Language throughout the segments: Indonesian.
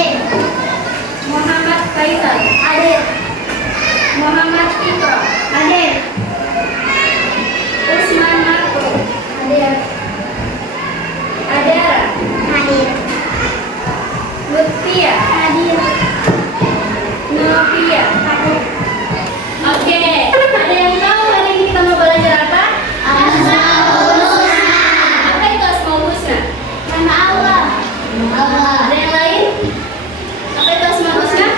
Hadir. Muhammad Faisal. Hadir. Muhammad Ikra. Hadir. Usman Marco. Hadir. Adara. Hadir. Lutfia. Hadir. Novia. Hadir. Oke, ada yang tahu hari ini kita mau belajar apa? Asmaul Husna. Apa itu Asmaul Husna? Nama Allah. Ada yang lain? Apa itu Asmaul Husna?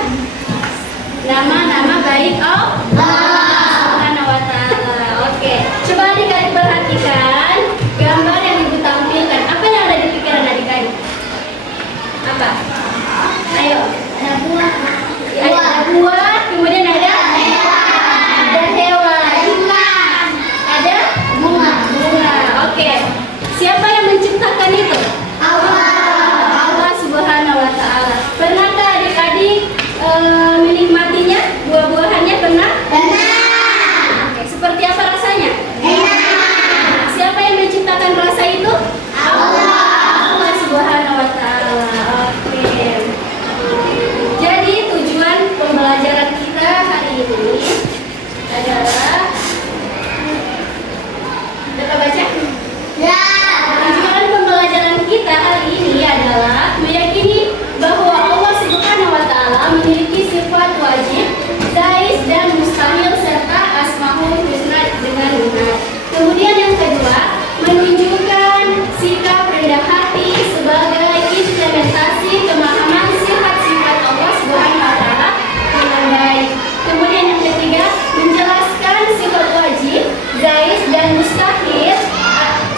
Nama-nama baik Allah Subhanahu wa ta'ala. Oke, coba adik-adik perhatikan gambar yang ibu tampilkan. Apa yang ada di pikiran adik-adik? Apa? Ayo. Ada buah. Ada buah, kemudian ada hewan. Ada bunga. Oke. Siapa yang menciptakan itu? Allah Subhanahu wa ta'ala. Pernahkah adik-adik menikmatinya? Buah-buahannya pernah? Oke, seperti apa rasanya? Siapa yang menciptakan rasa itu? Allah Subhanahu wa ta'ala. Oke. Jadi tujuan pembelajaran kita hari ini adalah dapat baca? Tujuan pembelajaran kita hari ini adalah meyakini bahwa Allah Subhanahu wa ta'ala memiliki sifat wajib, zais dan mustahil serta asmaul husna dengan benar. Kemudian yang kedua, menunjukkan sikap rendah hati sebagai implementasi pemahaman sifat-sifat Allah Subhanahu wa ta'ala dengan baik. Kemudian yang ketiga, menjelaskan sifat wajib, zais dan mustahil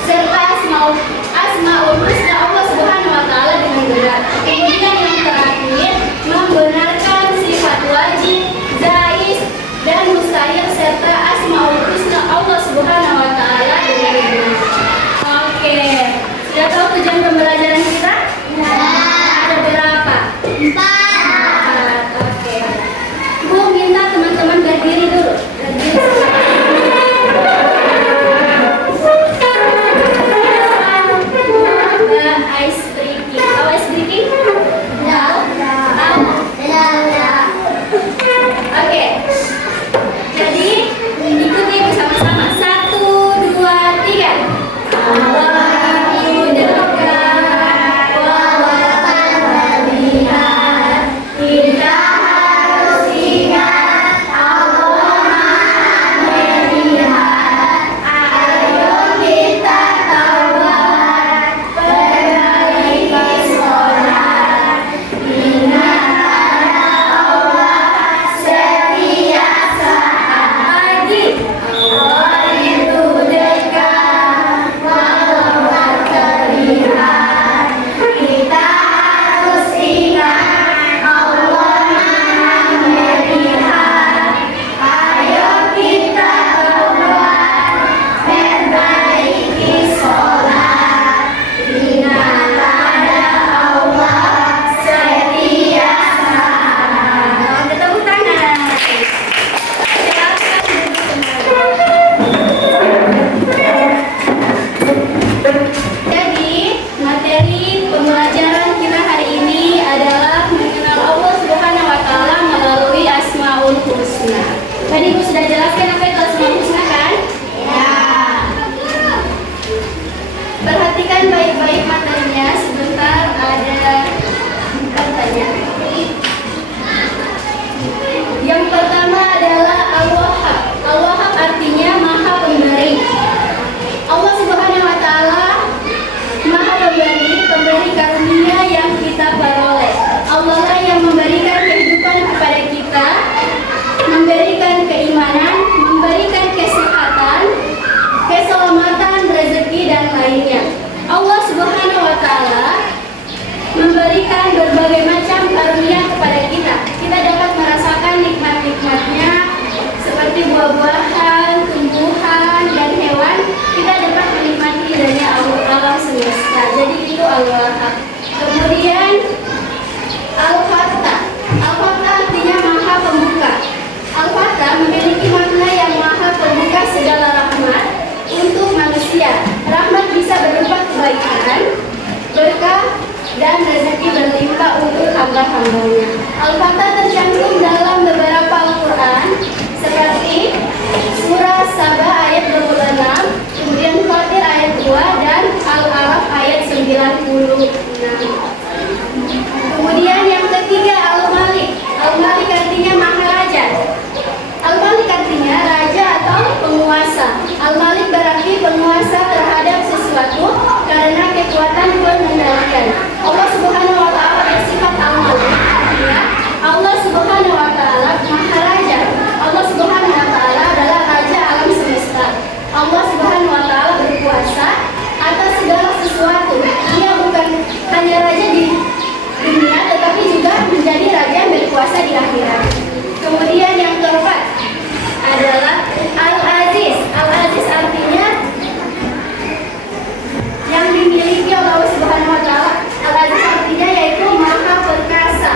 serta asmaul husna Allah Subhanahu wa ta'ala dengan benar. Kemudian yang terakhir, membenarkan sifat wajib, zais dan mustahil serta asmaul husna Allah Subhanahu wa ta'ala dengan benar. Oke, sudah tahu tujuan pembelajaran kita? Ada berapa? 4. Oke. Bu minta teman-teman berdiri dulu. Ice breaking. Tahu ice breaking? Tahu? Oke. Jadi ikuti bersama-sama. 1, 2, 3. Allahu dekat wa watan biha adalah hambanya. Al-Fatah tercantum dalam beberapa Al-Quran seperti surah Sabah ayat 26, kemudian Fatir ayat 2, dan Al-Araf ayat 96. Kemudian yang ketiga Al-Malik. Al-Malik artinya Maharaja. Al-Malik artinya raja atau penguasa. Al-Malik berarti penguasa terhadap sesuatu karena kekuatan mengendalikan. Allah Subhanahu wa taala bersifat Al-Malik. Artinya Allah Subhanahu wa taala Maharaja. Allah Subhanahu wa taala adalah raja alam semesta. Allah Subhanahu wa taala berkuasa atas segala sesuatu. Dia bukan hanya raja di dunia tetapi juga menjadi raja yang berkuasa di akhirat. Kemudian yang keempat adalah Al-Aziz. Al-Aziz artinya yang dimiliki oleh Allah Subhanahu wa taala. Al-Aziz artinya yaitu Maha Perkasa.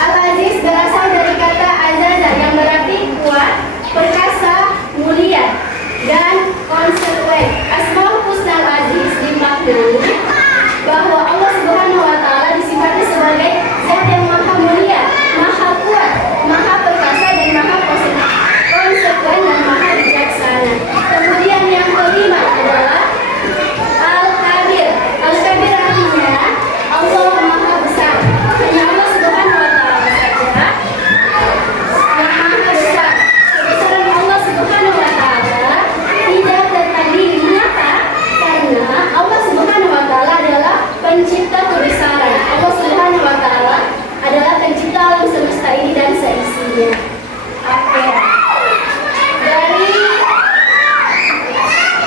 Al-Aziz berasal dari kata azaza yang berarti kuat, perkasa, mulia, dan konsekuen. Asmaul Husna Al-Aziz dimaknai bahwa Allah Subhanahu wa taala disifati sebagai zat yang maha mulia, maha kuat, maha perkasa, dan maha konsekuen dan maha bijaksana. Kemudian yang kelima adalah Al-Kabir. Al-Kabir artinya Allah maha besar. Hanya Allah Subhanahu wa taala saja yang maha besar. Kebesaran Allah Subhanahu wa taala tidak tertandingi nyata karena Allah Subhanahu wa taala adalah pencipta kebesaran. Allah Subhanahu wa taala adalah pencipta alam semesta ini dan seisinya. Oke. Dari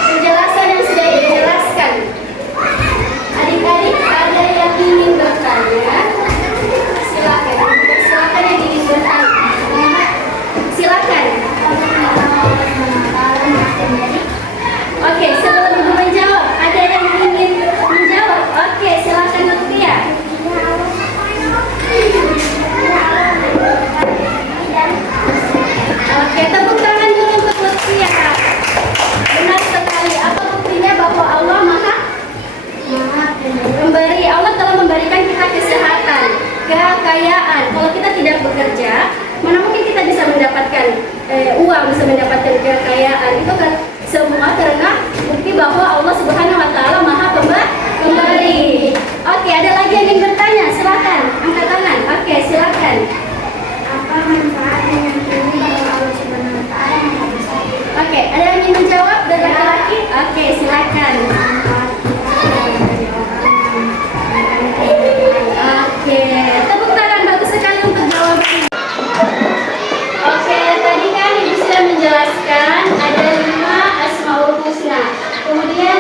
penjelasan yang sudah dijelaskan, adik-adik ada yang ingin bertanya? Silakan. Silakan yang ingin bertanya. Silakan. Oke, sebelum ibu menjawab, ada yang ingin menjawab? Oke, silakan Lutfia. Oke, tepuk tangan dulu untuk Lutfia. Benar sekali. Apa buktinya bahwa Allah maha memberi? Allah telah memberikan kita kesehatan, kekayaan. Kalau kita tidak bekerja, mana mungkin kita bisa mendapatkan uang, bisa mendapatkan kekayaan? Itu kan semua karena bukti bahwa Allah Subhanahu wa taala maha pemberi. Oke, ada lagi yang ingin bertanya? Silakan, angkat tangan. Oke, silakan. Apa manfaatnya yang ini bahwa Allah Subhanahu wa taala maha besar? Oke, ada yang ingin menjawab dari laki-laki? Oke, silakan. Oke, tepuk tangan, bagus sekali untuk jawabannya. Oke, tadi kan Ibu sudah menjelaskan ada 5 Asmaul Husna. Kemudian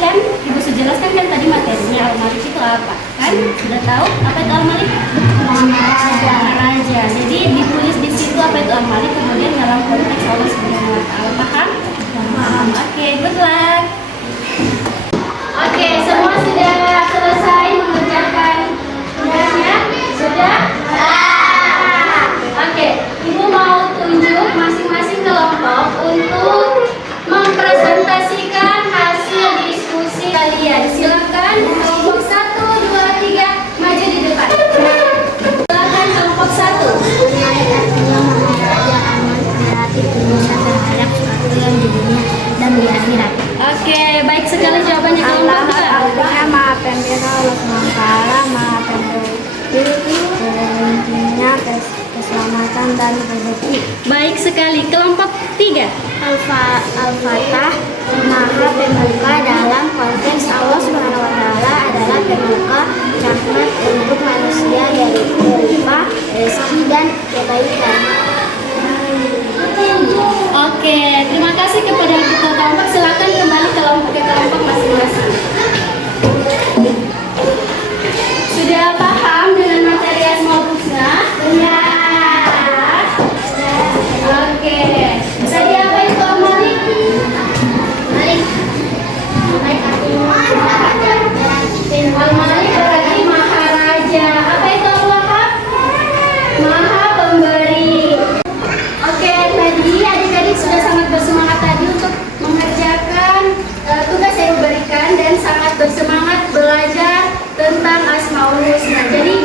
kan Ibu sudah jelaskan kan tadi materinya al-malik itu apa? Kan sudah tahu apa itu al-malik? Raja. Jadi ditulis di situ apa itu al-malik, kemudian dalam konteks Allah Subhanahu wa taala. Paham? Paham. Oke, good luck. Oke, semua sudah selesai mengerjakan tugasnya? Sudah? Oke, Ibu mau tunjuk masing-masing kelompok untuk mempresentasikan hasil diskusi kalian. Silakan kelompok 1, 2, 3 maju di depan. Silakan kelompok 1. Al-Malik artinya Raja Al-Malik relatif urusan terhadap sesuatu yang di dunia dan di akhirat. Oke, baik sekali jawabannya kelompok 2. Artinya Maha Pembela Allah SWT, Maha Pemberi intinya keselamatan dan rezeki. Baik sekali kelompok 3. Al-Fatah Maha Pembuka dalam konteks Allah Subhanahu wa taala adalah pembuka rahmat untuk manusia yaitu berupa rezeki dan kebaikan. Oke, terima kasih kepada ketua kelompok. Silakan kembali ke kelompok masing-masing. Sudah paham dengan materi Asmaul Husna? Ya. Oke. Tadi apa itu al-malik? Malik. Al-malik berarti maharaja. Apa itu al-wahhab? Maha pemberi. Oke, tadi adik-adik sudah sangat bersemangat tadi untuk mengerjakan tugas yang diberikan dan sangat bersemangat belajar tentang Asmaul Husna. Jadi